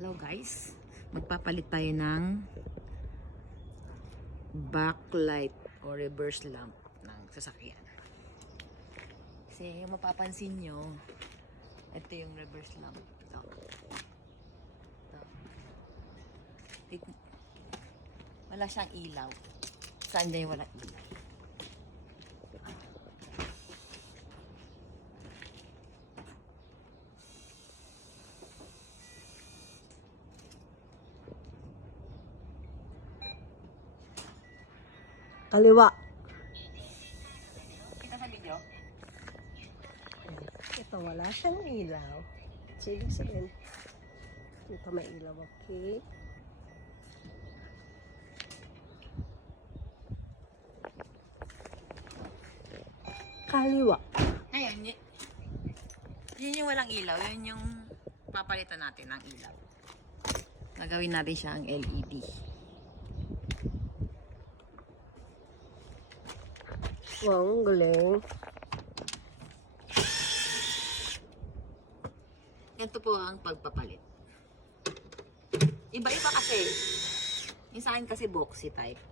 Hello guys, magpapalit tayo ng backlight o reverse lamp ng sasakyan. Kasi mapapansin nyo, ito yung reverse lamp. Ito. Wala siyang ilaw. Saan dyan yung walang ilaw? Kaliwa. Kita sa video? Ito wala siyang ilaw. Sige, sige. Ito may ilaw, okay? Kaliwa. Ngayon, yun yung walang ilaw. Yun yung papalitan natin ng ilaw. Gagawin natin siya ang LED. Wow, ang galing. Ito po ang pagpapalit. Iba-iba kasi. Yung sa akin kasi boxy type.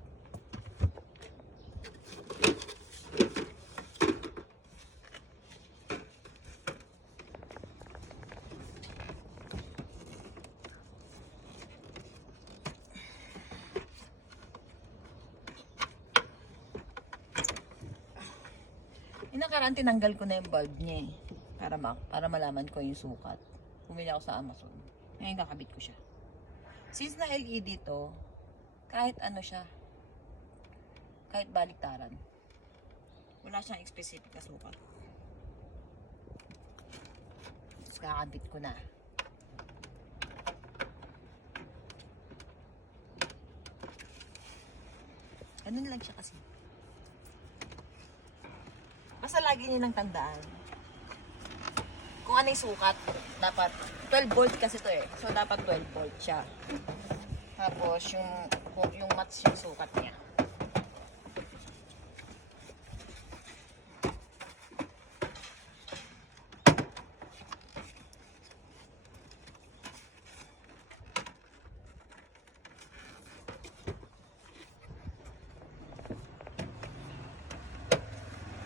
Yung nakaraan, tinanggal ko na yung bulb niya eh. Para malaman ko yung sukat. Bumili ako sa Amazon. Ngayon kakabit ko siya. Since na LED to, kahit ano siya, kahit baliktaran, wala siyang specific na sukat. Tapos kakabit ko na. Ganun lang siya kasi. Basta lagi niyo nang tandaan. Kung ano yung sukat, dapat 12 volt kasi to eh. So dapat 12 volt siya. Tapos yung match yung sukat niya.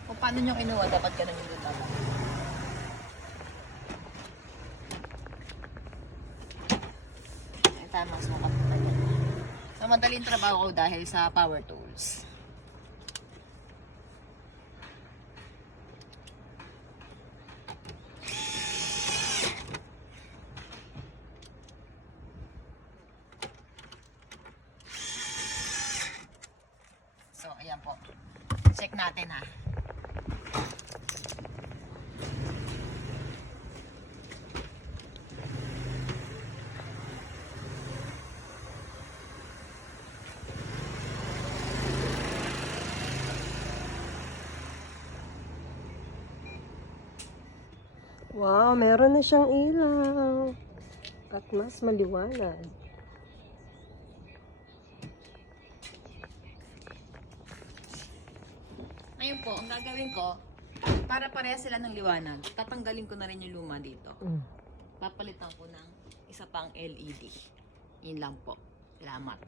Kung paano nyo kinuha, dapat ganun yung lupa. Ay, tama, sukat na yan. So, madaling trabaho ko dahil sa power tools. So, ayan po. Check natin ha. Wow, meron na siyang ilaw. At mas maliwanag. Ngayon po, ang gagawin ko, para pareha sila ng liwanag, tatanggalin ko na rin yung luma dito. Papalitan ko ng isa pang LED. Yun lang po. Salamat.